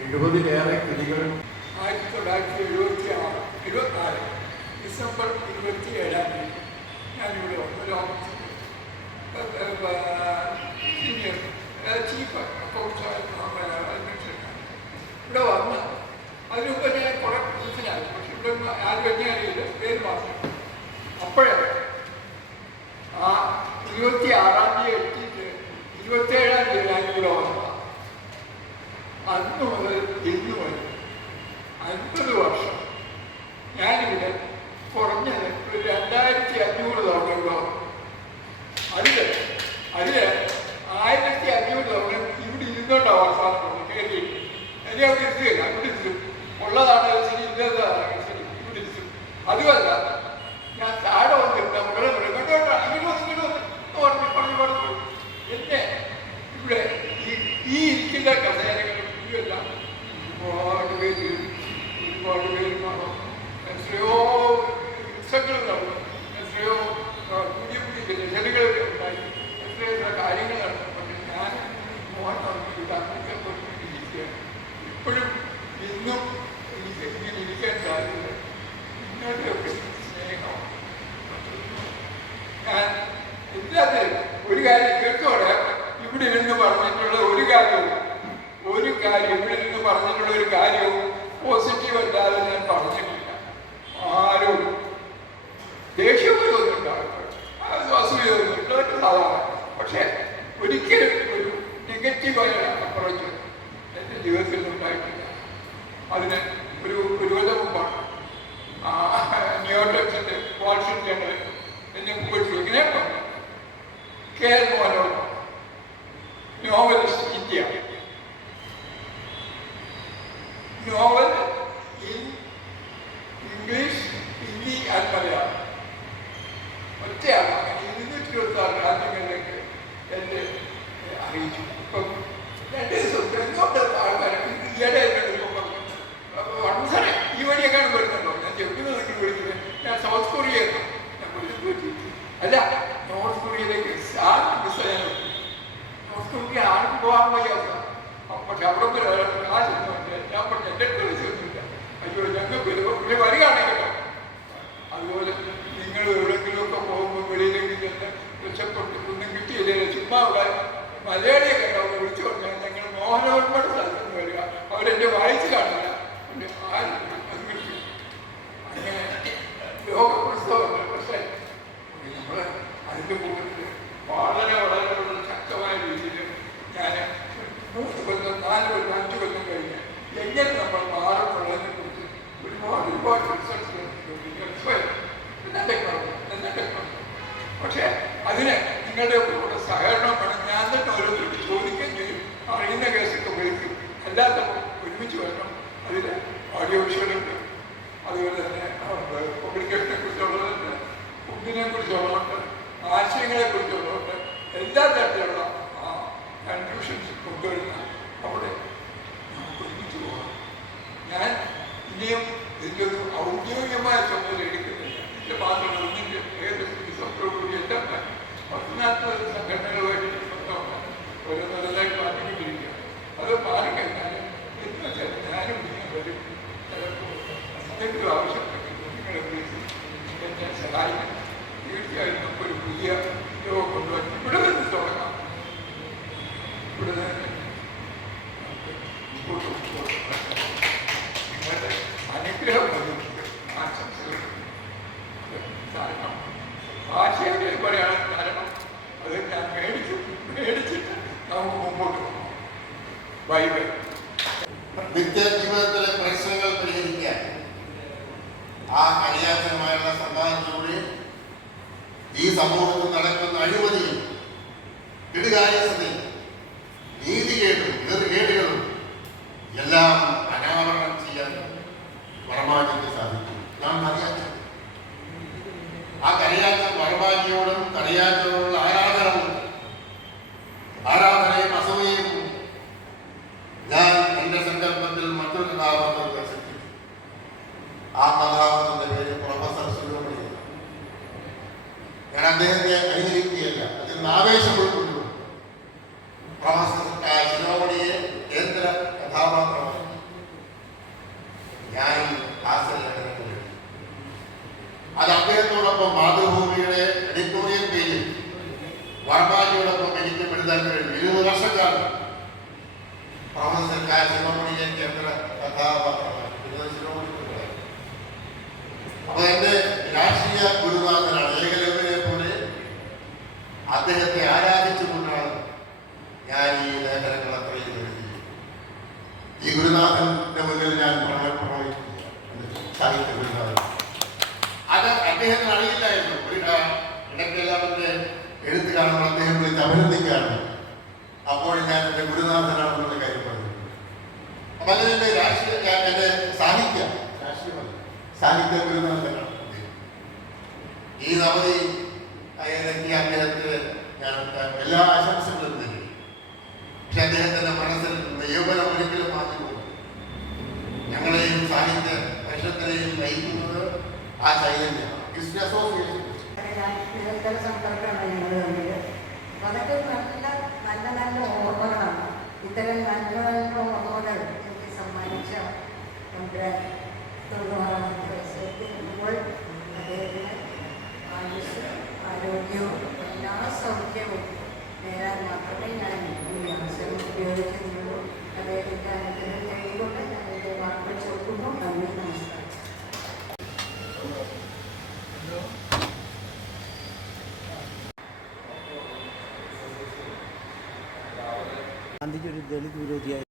70-ലേറെ കൃതികൾ 1974 ഡിസംബർ 27-ാം തീയതി ഞാനിവിടെ ഒരു ഓഫീസിൽ സീനിയർ ചീഫ് അഡ്മിനിസ്ട്രേറ്റർ ഇവിടെ വന്ന് അതിന് മുമ്പ് ഞാൻ കുറേ മനസ്സിലായി. പക്ഷെ ഇവിടെ ആരും എന്നെയറിയില്ല, പേര് മാത്രം. അപ്പോഴേ ആ 26-ാം തീയതി എത്തിയിട്ട് 27-ാം തീയതി ഞാനിവിടെ വന്നു. അന്ന് മുതൽ ഇന്ന് വരെ 50 വർഷം ഞാനിവിടെ കുറഞ്ഞത് ഒരു 2500 തവണ ഇവിടെ വന്നു. അതില് 1500 തവണ ഇവിടെ ഇരുന്നോണ്ടാ അവസാനം കയറി. എന്നെ അവിടെ ഇരുത്തുകയില്ല, ഇവിടെ ഇരുത്തും. ഉള്ളതാണ് ശരി, ഇല്ലാത്തതാണ് ശരി, ഇവിടെ ഇരുത്തും. അതുമല്ല, ഞാൻ താഴെ വന്നിരുന്ന മകളെ ഇങ്ങോട്ട് പറഞ്ഞു എന്നെ ഇവിടെ ഈ ഇരിക്കുന്ന കസേരകളും ഇതെല്ലാം ഒരുപാട് പേര് കാണും. എത്രയോ ദിവസങ്ങൾ നടന്നു, എത്രയോ പുതിയ പുതിയ രചനകളൊക്കെ ഉണ്ടായി, എത്രയോ കാര്യങ്ങൾ നടന്നു. പക്ഷെ ഞാൻ ഇരിക്കുകയാണ്. ഇപ്പോഴും ഇന്നും എനിക്ക് ഇങ്ങനെ ഇരിക്കാൻ സാധ്യത. ഇങ്ങോട്ടൊക്കെ സ്നേഹം ഞാൻ എല്ലാത്തിനും ഒരു കാര്യം കേൾക്കോടെ ഇവിടെ ഇരുന്ന് പറഞ്ഞിട്ടുള്ള ഒരു കാര്യവും ഇവിടെ നിന്ന് പറഞ്ഞിട്ടുള്ള ഒരു കാര്യവും പോസിറ്റീവ് അല്ലാതെ ഞാൻ പറഞ്ഞിട്ടില്ല. ആരും ദേഷ്യമൊന്നും ഉണ്ടാകും, അസൂയൊന്നും ഇട്ടൊക്കെ സാധാരണ. പക്ഷെ ഒരിക്കലും ഒരു നെഗറ്റീവായ അപ്രോച്ച് എൻ്റെ ജീവിതത്തിൽ ഉണ്ടായിട്ടില്ല. അതിന് ഒരു കൊല്ലം മുമ്പാണ് ന്യൂയോർക്കിൻ്റെ വാഷിംഗ്ടണിൽ എന്നെ കുറിച്ച് ഇങ്ങനെ പറഞ്ഞു. കെ.എൽ. മോഹനോട് novelist India, novel in English, Hindi and Malayalam. ഒറ്റയാണ്. അങ്ങനെ 226 രാജ്യങ്ങളിലേക്ക് എന്നെ അറിയിച്ചു. ഇപ്പം 2 ദിവസം എങ്ങോട്ട് ആൾക്കാർ ഈയിടെ വൺസറെ ഈ വഴിയൊക്കെയാണ് വരുന്നുണ്ടോ? ഞാൻ ചെറുക്കുന്നത് നിങ്ങൾ വിളിക്കുന്നത്. ഞാൻ സൗത്ത് കൊറിയ അല്ല, നോർത്ത് കൊറിയയിലേക്ക് നോർത്ത് കൊറിയ ആർക്കും പോകാൻ വയ്യാത്ത. പക്ഷെ അവിടെ കാശൊന്നുമില്ല. ഞാൻ പറഞ്ഞു എൻ്റെ അടുത്ത് പൈസയൊന്നുമില്ല. അയ്യോ ഞങ്ങൾക്ക് ഇവിടെ വരികയാണ് കേട്ടോ. അതുപോലെ നിങ്ങൾ എവിടെയെങ്കിലുമൊക്കെ പോകുമ്പോൾ വെളിയിലേക്ക് ചെന്ന് രക്ഷപ്പെട്ട് ഒന്നും കിട്ടിയില്ലേ, ചുമ്മാ ഇവിടെ മലയാളിയൊക്കെ അവിടെ വിളിച്ചു പറഞ്ഞാൽ ഞങ്ങൾ മോഹനോർമ്മയുടെ സ്ഥലത്തുനിന്ന് വരിക, അവരെന്നെ വായിച്ചു കാണില്ല. ആരും അത് കിട്ടി. അങ്ങനെ ലോക പുസ്തകമുണ്ട്. പക്ഷേ നമ്മൾ അതിൻ്റെ കൂടുതൽ വളരെ ശക്തമായ രീതിയിൽ ഞാൻ 3 കൊല്ലം 4 കൊല്ലം 5 കൊല്ലം കഴിഞ്ഞ് എങ്ങനെ നമ്മൾ മാറുന്നുള്ളതിനെ കുറിച്ച് ഒരുപാട് റിസർച്ച് ടെക്നോളജി. പക്ഷേ അതിന് നിങ്ങളുടെ കൂടെ സഹകരണം വേണം. ഞാൻ തന്നെ ഓരോരുത്തരോട് ചോദിക്കുകയും ചെയ്യും, അറിയുന്ന കേസൊക്കെ വിളിക്കും. അല്ലാത്തപ്പോൾ ഒരുമിച്ച് വരണം. അതിൽ ഓഡിയോ വിഷ്വലുണ്ട്, അതുപോലെ തന്നെ പബ്ലിക്കേഷനെ കുറിച്ചുള്ളതുണ്ട്, ഫുഡിനെ കുറിച്ചുള്ളതുണ്ട്, ആശയങ്ങളെ കുറിച്ചുള്ളതുണ്ട്. എല്ലാ തരത്തിലുള്ള കൺഫ്യൂഷൻസ് കൊണ്ടുവരുന്ന അവിടെ നമുക്ക് ഒരുമിച്ച് പോകാം. ഞാൻ ഇനിയും ഇതിൻ്റെ ഒരു ഔദ്യോഗികമായ ചുമതല എടുക്കുന്നില്ല. ഇതിൻ്റെ മാത്രം ഒന്നിൻ്റെ ഏകദേശം സ്വന്തോടുകൂടി എല്ലാം 14 സംഘടനകളുമായിട്ട് സ്വന്തമാണ് ഓരോ നല്ലതായി മാറ്റിക്കൊണ്ടിരിക്കുക. അത് മാറിക്കഴിഞ്ഞാൽ എന്ന് വെച്ചാൽ ഞാനും ഇങ്ങനെ വരും. ചിലപ്പോൾ എന്തെങ്കിലും ആവശ്യപ്പെട്ടു നിങ്ങളെ വിളിച്ച് എന്നെ സഹായിക്കണം. തീർച്ചയായും നമുക്കൊരു പുതിയ യോഗം കൊണ്ടുവരും. ഇവിടെ നിന്ന് തുടങ്ങാം. ഇവിടെ നിന്ന് നിങ്ങളുടെ അനുഗ്രഹം ആശംസകൾ കാരണം ആശയങ്ങൾ പറയാൻ കാരണം അത് ഞാൻ മേടിച്ചിട്ട് നമുക്ക് മുമ്പോട്ട് പോകാം. ബൈബിൾ നിത്യജീവിതത്തിലെ പ്രശ്നങ്ങൾ പരിഹരിക്കാൻ ആ കളിയാത്തരമായുള്ള സമ്പാദനത്തിലൂടെ ഈ സമൂഹത്തിൽ നടക്കുന്ന അഴിമതിയും കെടുകാര്യസ്ഥതയും നീതികേടും നെറുകേടുകളും എല്ലാം അനാവരണം ചെയ്യാൻ വർമാജിക്ക് സാധിക്കും. നാം അറിയാത്ത ആ കളിയാത്ത വർമാജിയോടും കളിയാത്തതോടുള്ള ആരാധനയും അസൂയയും ഞാൻ എൻ്റെ സങ്കല്പത്തിൽ മറ്റൊരു കഥാപാത്രത്തെ സൃഷ്ടിച്ചു. ആ കഥാപാത്രത്തിന്റെ പേര് പ്രൊഫസർ ശിരോമണിയാണ്. ഞാൻ അദ്ദേഹത്തെ അനുകരിക്കുകയല്ല, അതിൽ നിന്ന് ആവേശം ഉൾക്കൊണ്ടു. പ്രൊഫസർ ശിരോമണിയെ കേന്ദ്ര കഥാപാത്രമായി അതോടൊപ്പം മാതൃഭൂമിയുടെ എഡിറ്റോറിയൽ പേജിൽ വർമാജിയോടൊപ്പം എനിക്ക് എഴുതാൻ കഴിഞ്ഞു. 20 വർഷക്കാലം പ്രൊഫസർ ശിവമണിയെ കേന്ദ്ര കഥാപാത്രമാണ്. അപ്പൊ എന്റെ രാഷ്ട്രീയ ഗുരുനാഥനാണ്. ഏകലവ്യനെ പോലെ അദ്ദേഹത്തെ ആരാധിച്ചുകൊണ്ടാണ് ഞാൻ ഈ ലേഖനങ്ങൾ അത്രയും എഴുതി. ഈ ഗുരുനാഥന്റെ മുന്നിൽ ഞാൻ സാഹിത്യ ഗുരുനാഥൻ. അത് അദ്ദേഹത്തിന് അറിയില്ലായിരുന്നു. ഇടയ്ക്കെല്ലാം എന്റെ എഴുത്ത് കാണുമ്പോൾ അദ്ദേഹം വിളിച്ച് അഭിനന്ദിക്കുകയാണ്. അപ്പോൾ ഞാൻ എന്റെ ഗുരുനാഥനാണെന്നുള്ള കാര്യം പറഞ്ഞു. അപ്പൊ അങ്ങനെ എന്റെ എന്റെ സാഹിത്യ ഗുരുനാഥനാണ്. ഈ നവതി എനിക്ക് അദ്ദേഹത്തിന് ഞാൻ എല്ലാ ആശംസകളും നൽകി. പക്ഷെ അദ്ദേഹത്തിന്റെ മനസ്സിൽ യൗവനം ഒരിക്കലും മാറ്റിപ്പോകും. ഞങ്ങളെയും സാഹിത്യ പരിഷത്തിനെയും നയിക്കുന്നത് ആ ചൈതന്യമാണ്. ക്രിസ്ത്യൻ അസോസിയേഷൻ നിരന്തര സമ്പർക്കമാണ് ഞങ്ങൾ തമ്മിൽ. അതൊക്കെ നല്ല നല്ല ഓർമ്മകളാണ്. ഇത്തരം നല്ല നല്ല ഓർമ്മകൾ എനിക്ക് സമ്മാനിച്ച നമ്മുടെ 90-ാമത്തെ വയസ്സിലെത്തുമ്പോൾ അദ്ദേഹത്തിന് ആയുസ്, ആരോഗ്യവും എല്ലാ സൗഖ്യവും നേരാൻ മാത്രമേ ഞാൻ ഈ അവസരം ഉപയോഗിക്കുന്നുള്ളൂ. അദ്ദേഹത്തിൻ്റെ അനുഗ്രഹം കഴിയുകൊണ്ട് ഞാൻ എൻ്റെ വാക്കുകൾ ചോദിക്കുമ്പോൾ നന്ദി, നമസ്കാരം. ഗാന്ധിജി ഒരു ദളിത് വിരോധിയായി